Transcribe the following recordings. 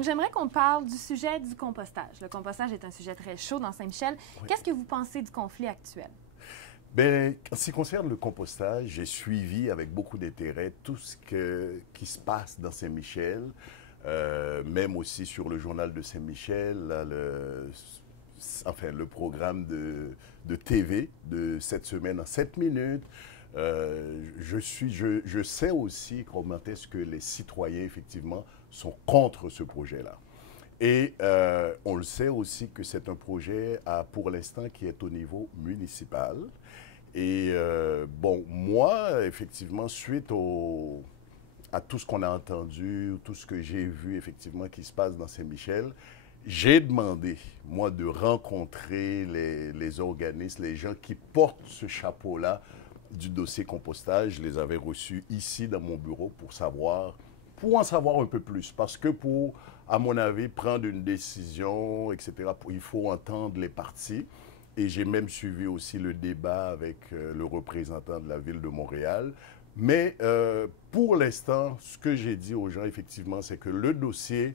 Donc, j'aimerais qu'on parle du sujet du compostage. Le compostage est un sujet très chaud dans Saint-Michel. Oui. Qu'est-ce que vous pensez du conflit actuel? Ben, en ce qui concerne le compostage, j'ai suivi avec beaucoup d'intérêt tout qui se passe dans Saint-Michel, même aussi sur le journal de Saint-Michel, là, le programme de TV de cette semaine en 7 minutes. Je sais aussi comment est-ce que les citoyens, effectivement, sont contre ce projet-là. Et on le sait aussi que c'est un projet, pour l'instant, qui est au niveau municipal. Et bon, moi, effectivement, suite à tout ce qu'on a entendu, tout ce que j'ai vu, effectivement, qui se passe dans Saint-Michel, j'ai demandé, moi, de rencontrer les organismes, les gens qui portent ce chapeau-là du dossier compostage. Je les avais reçus ici dans mon bureau pour en savoir un peu plus. Parce que à mon avis, prendre une décision, etc., il faut entendre les parties. Et j'ai même suivi aussi le débat avec le représentant de la ville de Montréal. Mais pour l'instant, ce que j'ai dit aux gens, effectivement, c'est que le dossier,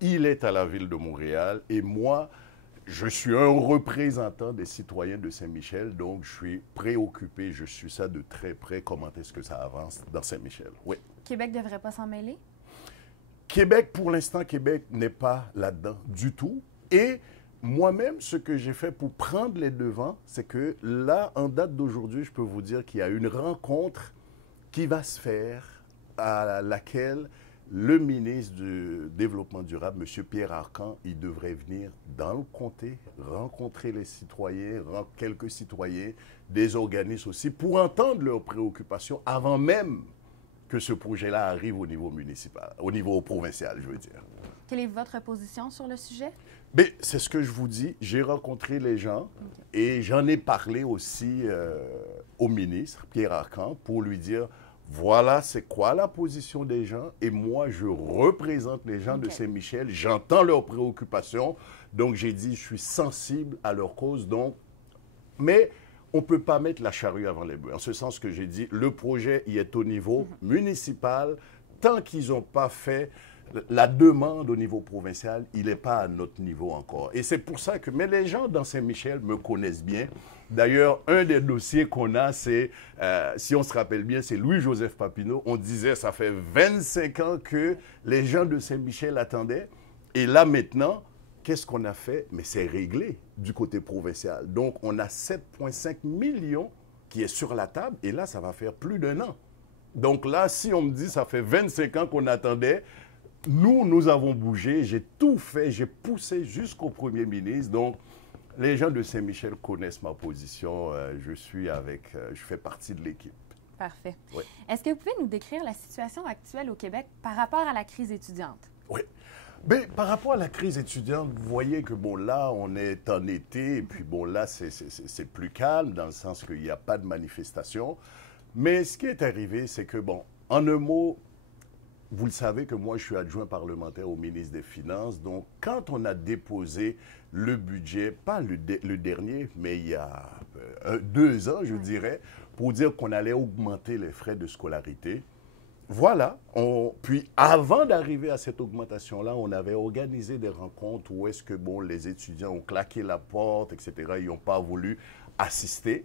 il est à la ville de Montréal. Et moi, je suis un représentant des citoyens de Saint-Michel, donc je suis préoccupé, je suis ça de très près, comment est-ce que ça avance dans Saint-Michel. Oui. Québec ne devrait pas s'en mêler? Québec, pour l'instant, Québec n'est pas là-dedans du tout. Et moi-même, ce que j'ai fait pour prendre les devants, c'est que là, en date d'aujourd'hui, je peux vous dire qu'il y a une rencontre qui va se faire à laquelle le ministre du Développement durable, M. Pierre Arcan, il devrait venir dans le comté, rencontrer les citoyens, quelques citoyens, des organismes aussi, pour entendre leurs préoccupations avant même que ce projet-là arrive au niveau municipal, au niveau provincial, je veux dire. Quelle est votre position sur le sujet? Mais c'est ce que je vous dis. J'ai rencontré les gens et j'en ai parlé aussi au ministre, Pierre Arcan, pour lui dire, voilà c'est quoi la position des gens et moi je représente les gens de Saint-Michel, j'entends leurs préoccupations, donc j'ai dit je suis sensible à leur cause, donc, mais on ne peut pas mettre la charrue avant les bœufs. En ce sens que j'ai dit, le projet y est au niveau municipal, tant qu'ils n'ont pas fait la demande au niveau provincial, il n'est pas à notre niveau encore. Et c'est pour ça que, mais les gens dans Saint-Michel me connaissent bien. D'ailleurs, un des dossiers qu'on a, c'est, si on se rappelle bien, c'est Louis-Joseph Papineau. On disait, ça fait 25 ans que les gens de Saint-Michel attendaient. Et là, maintenant, qu'est-ce qu'on a fait? Mais c'est réglé du côté provincial. Donc, on a 7,5 millions qui est sur la table. Et là, ça va faire plus d'1 an. Donc là, si on me dit, ça fait 25 ans qu'on attendait, nous avons bougé, j'ai tout fait, j'ai poussé jusqu'au Premier ministre. Donc, les gens de Saint-Michel connaissent ma position. Je fais partie de l'équipe. Parfait. Oui. Est-ce que vous pouvez nous décrire la situation actuelle au Québec par rapport à la crise étudiante? Oui. Mais par rapport à la crise étudiante, vous voyez que, bon, là, on est en été, et puis, bon, là, c'est plus calme, dans le sens qu'il n'y a pas de manifestation. Mais ce qui est arrivé, c'est que, bon, en un mot, vous le savez que moi, je suis adjoint parlementaire au ministre des Finances. Donc, quand on a déposé le budget, pas le dernier, mais il y a 2 ans, je dirais, pour dire qu'on allait augmenter les frais de scolarité, voilà. Puis, avant d'arriver à cette augmentation-là, on avait organisé des rencontres où est-ce que, bon, les étudiants ont claqué la porte, etc. Ils n'ont pas voulu assister.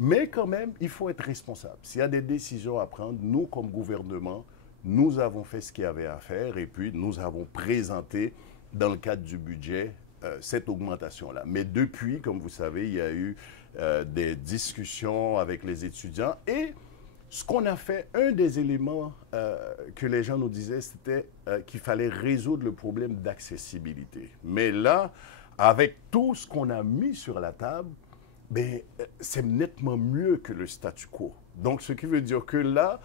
Mais quand même, il faut être responsable. S'il y a des décisions à prendre, nous, comme gouvernement, nous avons fait ce qu'il y avait à faire et puis nous avons présenté, dans le cadre du budget, cette augmentation-là. Mais depuis, comme vous savez, il y a eu des discussions avec les étudiants et ce qu'on a fait, un des éléments que les gens nous disaient, c'était qu'il fallait résoudre le problème d'accessibilité. Mais là, avec tout ce qu'on a mis sur la table, ben, c'est nettement mieux que le statu quo. Donc, ce qui veut dire que là,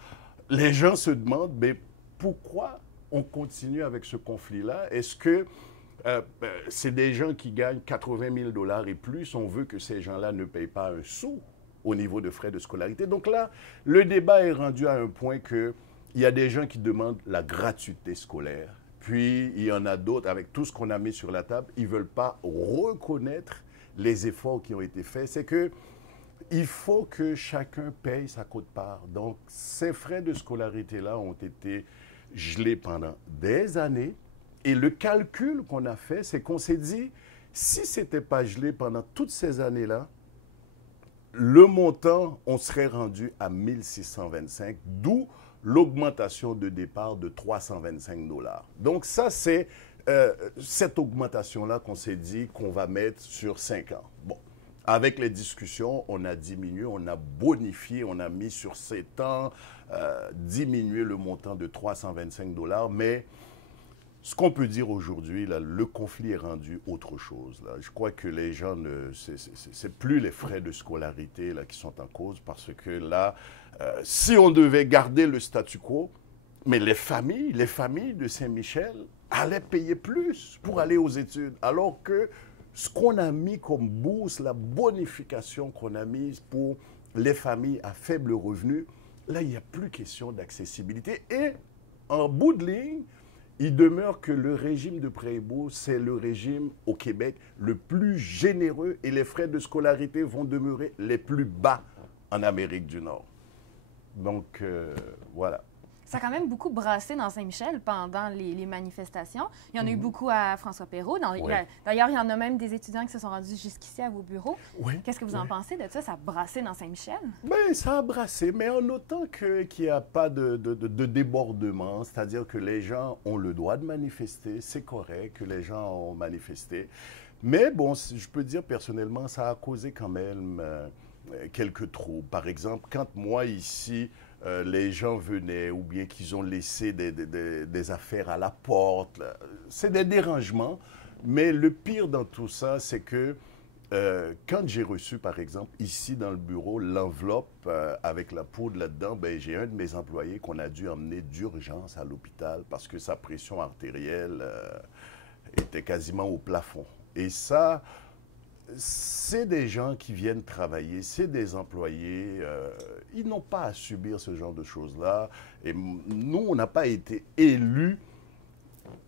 les gens se demandent, mais pourquoi on continue avec ce conflit-là? Est-ce que c'est des gens qui gagnent 80 000 $ et plus? On veut que ces gens-là ne payent pas un sou au niveau de frais de scolarité. Donc là, le débat est rendu à un point qu'il y a des gens qui demandent la gratuité scolaire. Puis, il y en a d'autres, avec tout ce qu'on a mis sur la table, ils ne veulent pas reconnaître les efforts qui ont été faits. C'est que il faut que chacun paye sa quote-part. Donc, ces frais de scolarité-là ont été gelés pendant des années. Et le calcul qu'on a fait, c'est qu'on s'est dit, si ce n'était pas gelé pendant toutes ces années-là, le montant, on serait rendu à 1625, d'où l'augmentation de départ de 325 $. Donc ça, c'est cette augmentation-là qu'on s'est dit qu'on va mettre sur 5 ans. Bon, avec les discussions, on a diminué, on a bonifié, on a mis sur 7 ans, diminué le montant de 325 $, mais ce qu'on peut dire aujourd'hui, là, le conflit est rendu autre chose. Là. Je crois que les gens, c'est plus les frais de scolarité là, qui sont en cause, parce que là, si on devait garder le statu quo, mais les familles de Saint-Michel allaient payer plus pour aller aux études, alors que ce qu'on a mis comme bourse, la bonification qu'on a mise pour les familles à faible revenu, là, il n'y a plus question d'accessibilité. Et en bout de ligne, il demeure que le régime de prêt ébo, c'est le régime au Québec le plus généreux et les frais de scolarité vont demeurer les plus bas en Amérique du Nord. Donc, voilà. Ça a quand même beaucoup brassé dans Saint-Michel pendant les manifestations. Il y en a eu beaucoup à François Perrault. D'ailleurs, il y en a même des étudiants qui se sont rendus jusqu'ici à vos bureaux. Qu'est-ce que vous en pensez de ça? Ça a brassé dans Saint-Michel? Bien, ça a brassé, mais en autant qu'il n'y a pas de débordement, c'est-à-dire que les gens ont le droit de manifester, c'est correct que les gens ont manifesté. Mais bon, je peux dire personnellement, ça a causé quand même quelques troubles. Par exemple, quand moi ici, les gens venaient ou bien qu'ils ont laissé des affaires à la porte. C'est des dérangements, mais le pire dans tout ça, c'est que quand j'ai reçu, par exemple, ici dans le bureau, l'enveloppe avec la poudre là-dedans, ben, j'ai un de mes employés qu'on a dû emmener d'urgence à l'hôpital parce que sa pression artérielle était quasiment au plafond. Et ça, c'est des gens qui viennent travailler, c'est des employés, ils n'ont pas à subir ce genre de choses-là. Et nous, on n'a pas été élus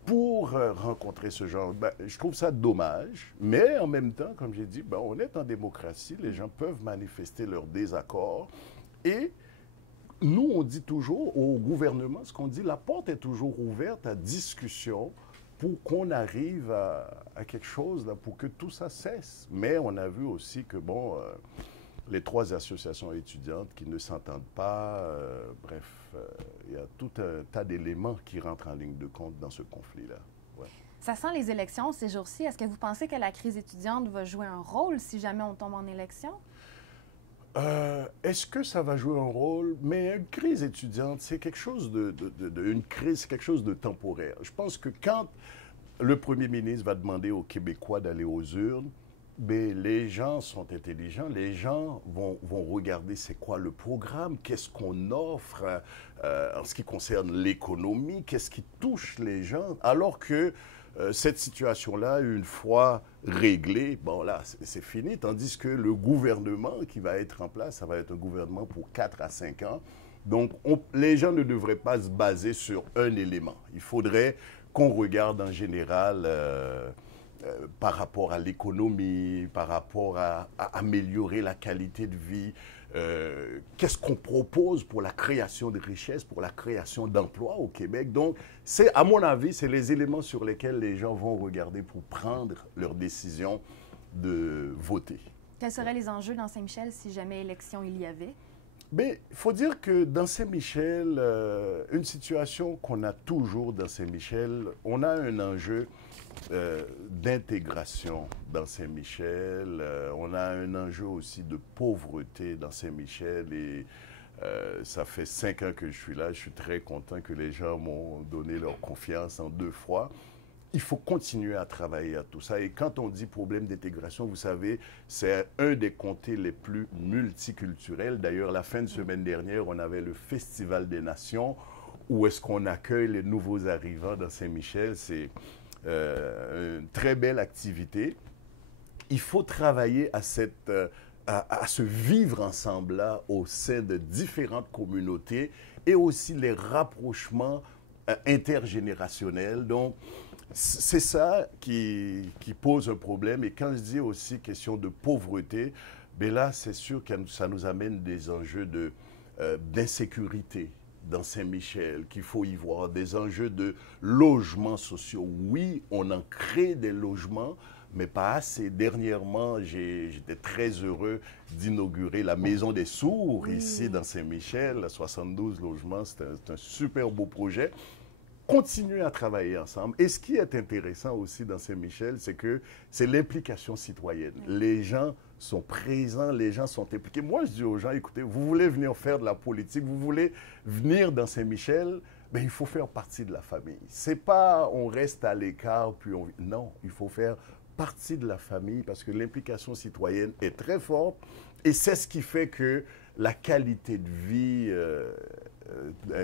pour rencontrer ce genre. Ben, je trouve ça dommage, mais en même temps, comme j'ai dit, ben, on est en démocratie, les gens peuvent manifester leur désaccord. Et nous, on dit toujours au gouvernement, ce qu'on dit, la porte est toujours ouverte à discussion pour qu'on arrive à quelque chose, là, pour que tout ça cesse. Mais on a vu aussi que, bon, les 3 associations étudiantes qui ne s'entendent pas, bref, il y a tout un tas d'éléments qui rentrent en ligne de compte dans ce conflit-là. Ouais. Ça sent les élections ces jours-ci. Est-ce que vous pensez que la crise étudiante va jouer un rôle si jamais on tombe en élection? Est-ce que ça va jouer un rôle? Mais une crise étudiante, c'est quelque chose une crise, c'est quelque chose de temporaire. Je pense que quand le premier ministre va demander aux Québécois d'aller aux urnes, ben, les gens sont intelligents, les gens vont regarder c'est quoi le programme, qu'est-ce qu'on offre en ce qui concerne l'économie, qu'est-ce qui touche les gens, alors que cette situation-là, une fois réglée, bon là, c'est fini, tandis que le gouvernement qui va être en place, ça va être un gouvernement pour 4 à 5 ans. Donc, les gens ne devraient pas se baser sur un élément. Il faudrait qu'on regarde en général par rapport à l'économie, par rapport à améliorer la qualité de vie, qu'est-ce qu'on propose pour la création de richesses, pour la création d'emplois au Québec. Donc, à mon avis, c'est les éléments sur lesquels les gens vont regarder pour prendre leur décision de voter. Quels seraient les enjeux dans Saint-Michel si jamais élection il y avait? Bien, il faut dire que dans Saint-Michel, une situation qu'on a toujours dans Saint-Michel, on a un enjeu d'intégration dans Saint-Michel. On a un enjeu aussi de pauvreté dans Saint-Michel et ça fait 5 ans que je suis là. Je suis très content que les gens m'ont donné leur confiance en 2 fois. Il faut continuer à travailler à tout ça. Et quand on dit problème d'intégration, vous savez, c'est un des comtés les plus multiculturels. D'ailleurs, la fin de semaine dernière, on avait le Festival des Nations où est-ce qu'on accueille les nouveaux arrivants dans Saint-Michel. C'est une très belle activité. Il faut travailler à ce vivre ensemble-là au sein de différentes communautés et aussi les rapprochements intergénérationnels. Donc, c'est ça qui pose un problème. Et quand je dis aussi question de pauvreté, bien là, c'est sûr que ça nous amène des enjeux d'insécurité. dans Saint-Michel, qu'il faut y voir des enjeux de logements sociaux. Oui, on en crée des logements, mais pas assez. Dernièrement, j'étais très heureux d'inaugurer la Maison des Sourds ici dans Saint-Michel, 72 logements. C'est un super beau projet. Continuer à travailler ensemble. Et ce qui est intéressant aussi dans Saint-Michel, c'est que c'est l'implication citoyenne. Les gens sont présents, les gens sont impliqués. Moi, je dis aux gens, écoutez, vous voulez venir faire de la politique, vous voulez venir dans Saint-Michel, ben, il faut faire partie de la famille. C'est pas on reste à l'écart, puis on... Non, il faut faire partie de la famille parce que l'implication citoyenne est très forte et c'est ce qui fait que la qualité de vie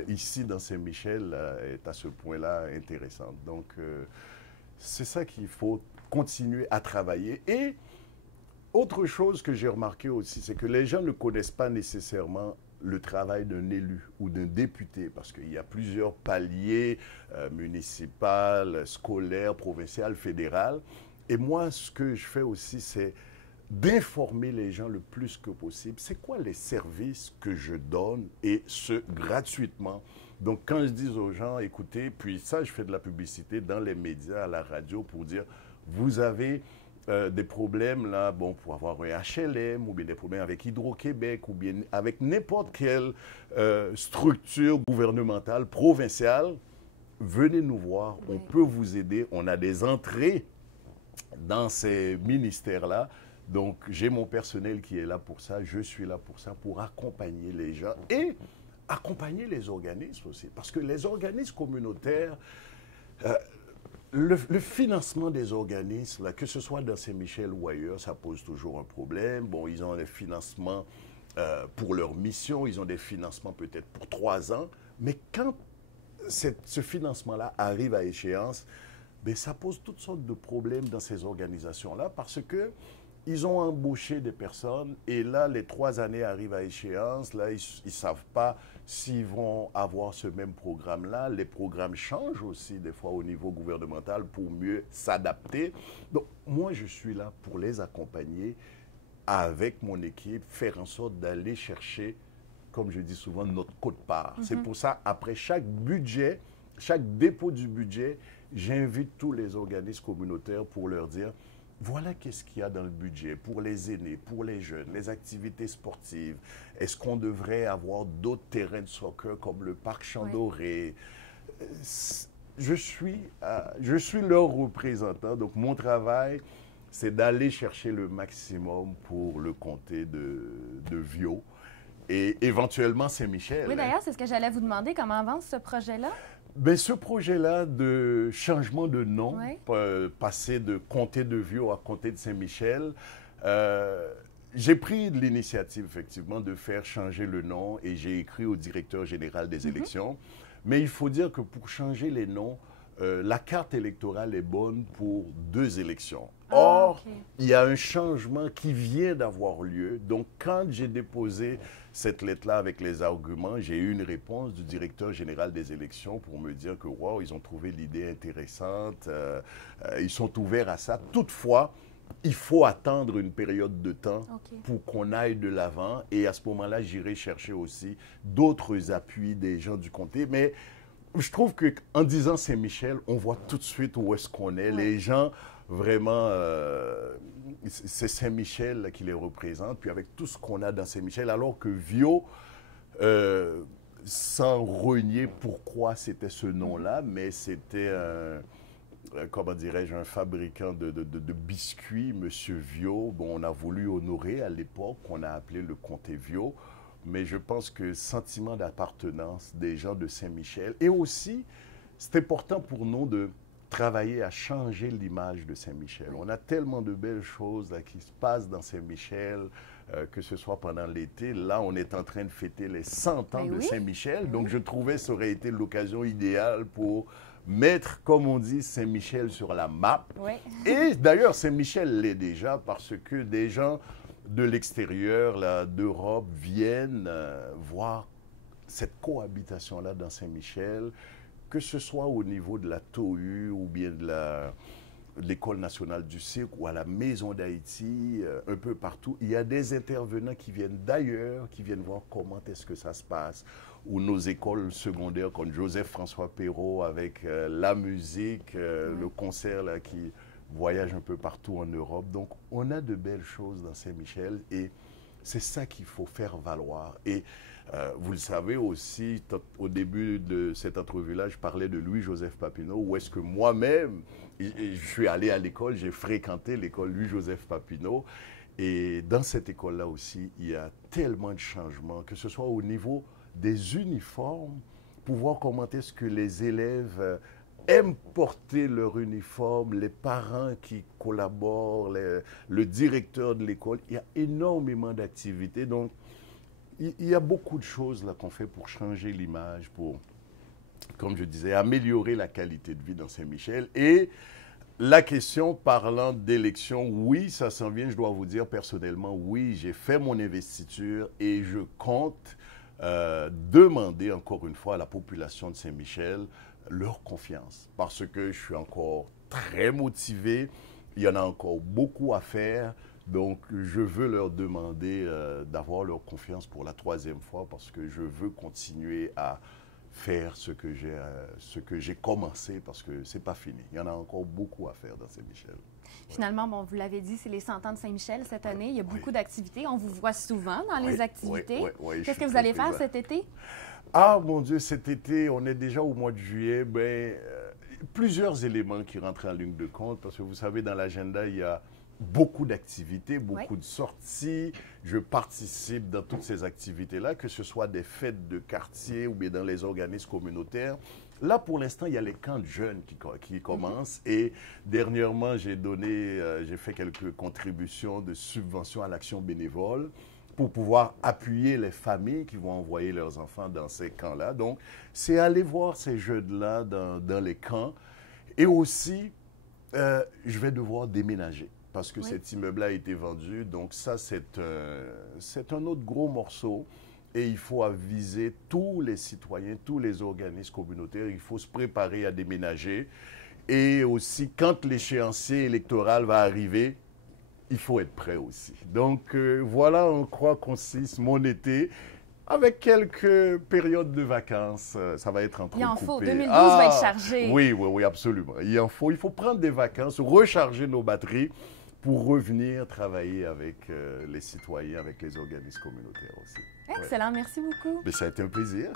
ici dans Saint-Michel est à ce point-là intéressante. Donc, c'est ça qu'il faut continuer à travailler. Et autre chose que j'ai remarqué aussi, c'est que les gens ne connaissent pas nécessairement le travail d'un élu ou d'un député, parce qu'il y a plusieurs paliers municipal, scolaire, provincial, fédéral. Et moi, ce que je fais aussi, c'est d'informer les gens le plus que possible. C'est quoi les services que je donne et ce, gratuitement. Donc, quand je dis aux gens, écoutez, puis ça, je fais de la publicité dans les médias, à la radio, pour dire, vous avez des problèmes là, bon, pour avoir un HLM, ou bien des problèmes avec Hydro-Québec, ou bien avec n'importe quelle structure gouvernementale, provinciale, venez nous voir, on peut vous aider, on a des entrées dans ces ministères-là. Donc, j'ai mon personnel qui est là pour ça, je suis là pour ça, pour accompagner les gens et accompagner les organismes aussi. Parce que les organismes communautaires, le financement des organismes, là, que ce soit dans Saint-Michel ou ailleurs, ça pose toujours un problème. Bon, ils ont des financements pour leur mission, ils ont des financements peut-être pour 3 ans, mais quand ce financement-là arrive à échéance, bien, ça pose toutes sortes de problèmes dans ces organisations-là parce que ils ont embauché des personnes et là, les 3 années arrivent à échéance. Là, ils ne savent pas s'ils vont avoir ce même programme-là. Les programmes changent aussi des fois au niveau gouvernemental pour mieux s'adapter. Donc, moi, je suis là pour les accompagner avec mon équipe, faire en sorte d'aller chercher, comme je dis souvent, notre quote-part. C'est pour ça, après chaque budget, chaque dépôt du budget, j'invite tous les organismes communautaires pour leur dire voilà qu'est-ce qu'il y a dans le budget pour les aînés, pour les jeunes, les activités sportives. Est-ce qu'on devrait avoir d'autres terrains de soccer comme le parc Champ-Doré? Je suis leur représentant, donc mon travail, c'est d'aller chercher le maximum pour le comté de Viault et éventuellement Saint-Michel. Oui, d'ailleurs, c'est ce que j'allais vous demander. Comment avance ce projet-là? Ben, ce projet-là de changement de nom, passer de comté de Viault à comté de Saint-Michel, j'ai pris l'initiative, effectivement, de faire changer le nom et j'ai écrit au directeur général des élections. Mais il faut dire que pour changer les noms, la carte électorale est bonne pour 2 élections. Or, il y a un changement qui vient d'avoir lieu. Donc, quand j'ai déposé cette lettre-là avec les arguments, j'ai eu une réponse du directeur général des élections pour me dire que, wow, ils ont trouvé l'idée intéressante, ils sont ouverts à ça. Toutefois, il faut attendre une période de temps pour qu'on aille de l'avant. Et à ce moment-là, j'irai chercher aussi d'autres appuis des gens du comté. Mais je trouve qu'en disant Saint-Michel, on voit tout de suite où est-ce qu'on est. Les gens, vraiment, c'est Saint-Michel qui les représente. Puis avec tout ce qu'on a dans Saint-Michel, alors que Viault, sans renier pourquoi c'était ce nom-là, mais c'était comment dirais-je, un fabricant de biscuits, M. Viault. Bon, on a voulu honorer à l'époque, on a appelé le comté Viault. Mais je pense que sentiment d'appartenance des gens de Saint-Michel. Et aussi, c'est important pour nous de travailler à changer l'image de Saint-Michel. On a tellement de belles choses là, qui se passent dans Saint-Michel, que ce soit pendant l'été. Là, on est en train de fêter les 100 ans de Saint-Michel. Donc, je trouvais que ça aurait été l'occasion idéale pour mettre, comme on dit, Saint-Michel sur la map. Et d'ailleurs, Saint-Michel l'est déjà parce que des gens de l'extérieur, d'Europe, viennent voir cette cohabitation-là dans Saint-Michel, que ce soit au niveau de la TOU ou bien de l'École nationale du cirque ou à la Maison d'Haïti, un peu partout. Il y a des intervenants qui viennent d'ailleurs, qui viennent voir comment est-ce que ça se passe. ou nos écoles secondaires comme Joseph-François Perrault avec la musique, le concert là, qui voyage un peu partout en Europe. Donc, on a de belles choses dans Saint-Michel et c'est ça qu'il faut faire valoir. Et vous le savez aussi, au début de cette entrevue-là, je parlais de Louis-Joseph Papineau, où est-ce que moi-même, je suis allé à l'école, j'ai fréquenté l'école Louis-Joseph Papineau. Et dans cette école-là aussi, il y a tellement de changements, que ce soit au niveau des uniformes, pour voir comment est-ce que les élèves aiment porter leur uniforme, les parents qui collaborent, le directeur de l'école. Il y a énormément d'activités. Donc, il y a beaucoup de choses là qu'on fait pour changer l'image, pour, comme je disais, améliorer la qualité de vie dans Saint-Michel. Et la question parlant d'élection, oui, ça s'en vient, je dois vous dire personnellement, oui, j'ai fait mon investiture et je compte demander encore une fois à la population de Saint-Michel leur confiance parce que je suis encore très motivé, il y en a encore beaucoup à faire, donc je veux leur demander d'avoir leur confiance pour la 3e fois parce que je veux continuer à faire ce que j'ai commencé parce que c'est pas fini. Il y en a encore beaucoup à faire dans Saint-Michel. Finalement, bon, vous l'avez dit, c'est les 100 ans de Saint-Michel cette année. Il y a beaucoup d'activités. On vous voit souvent dans les activités. Qu'est-ce que vous allez faire cet été? Ah, mon Dieu, cet été, on est déjà au mois de juillet. Plusieurs éléments qui rentrent en ligne de compte parce que vous savez, dans l'agenda, il y a beaucoup d'activités, beaucoup de sorties. Je participe dans toutes ces activités-là, que ce soit des fêtes de quartier ou bien dans les organismes communautaires. Là, pour l'instant, il y a les camps de jeunes qui commencent. Et dernièrement, j'ai fait quelques contributions de subventions à l'action bénévole pour pouvoir appuyer les familles qui vont envoyer leurs enfants dans ces camps-là. Donc, c'est aller voir ces jeunes-là dans les camps. Et aussi, je vais devoir déménager parce que cet immeuble-là a été vendu. Donc ça, c'est un autre gros morceau. Et il faut aviser tous les citoyens, tous les organismes communautaires. Il faut se préparer à déménager. Et aussi, quand l'échéancier électoral va arriver, il faut être prêt aussi. Donc voilà en quoi consiste mon été. Avec quelques périodes de vacances, ça va être entrecoupé. Il en faut, 2012 va être chargé. Oui, absolument. Il faut prendre des vacances, recharger nos batteries pour revenir travailler avec les citoyens, avec les organismes communautaires aussi. Excellent, merci beaucoup. Mais ça a été un plaisir.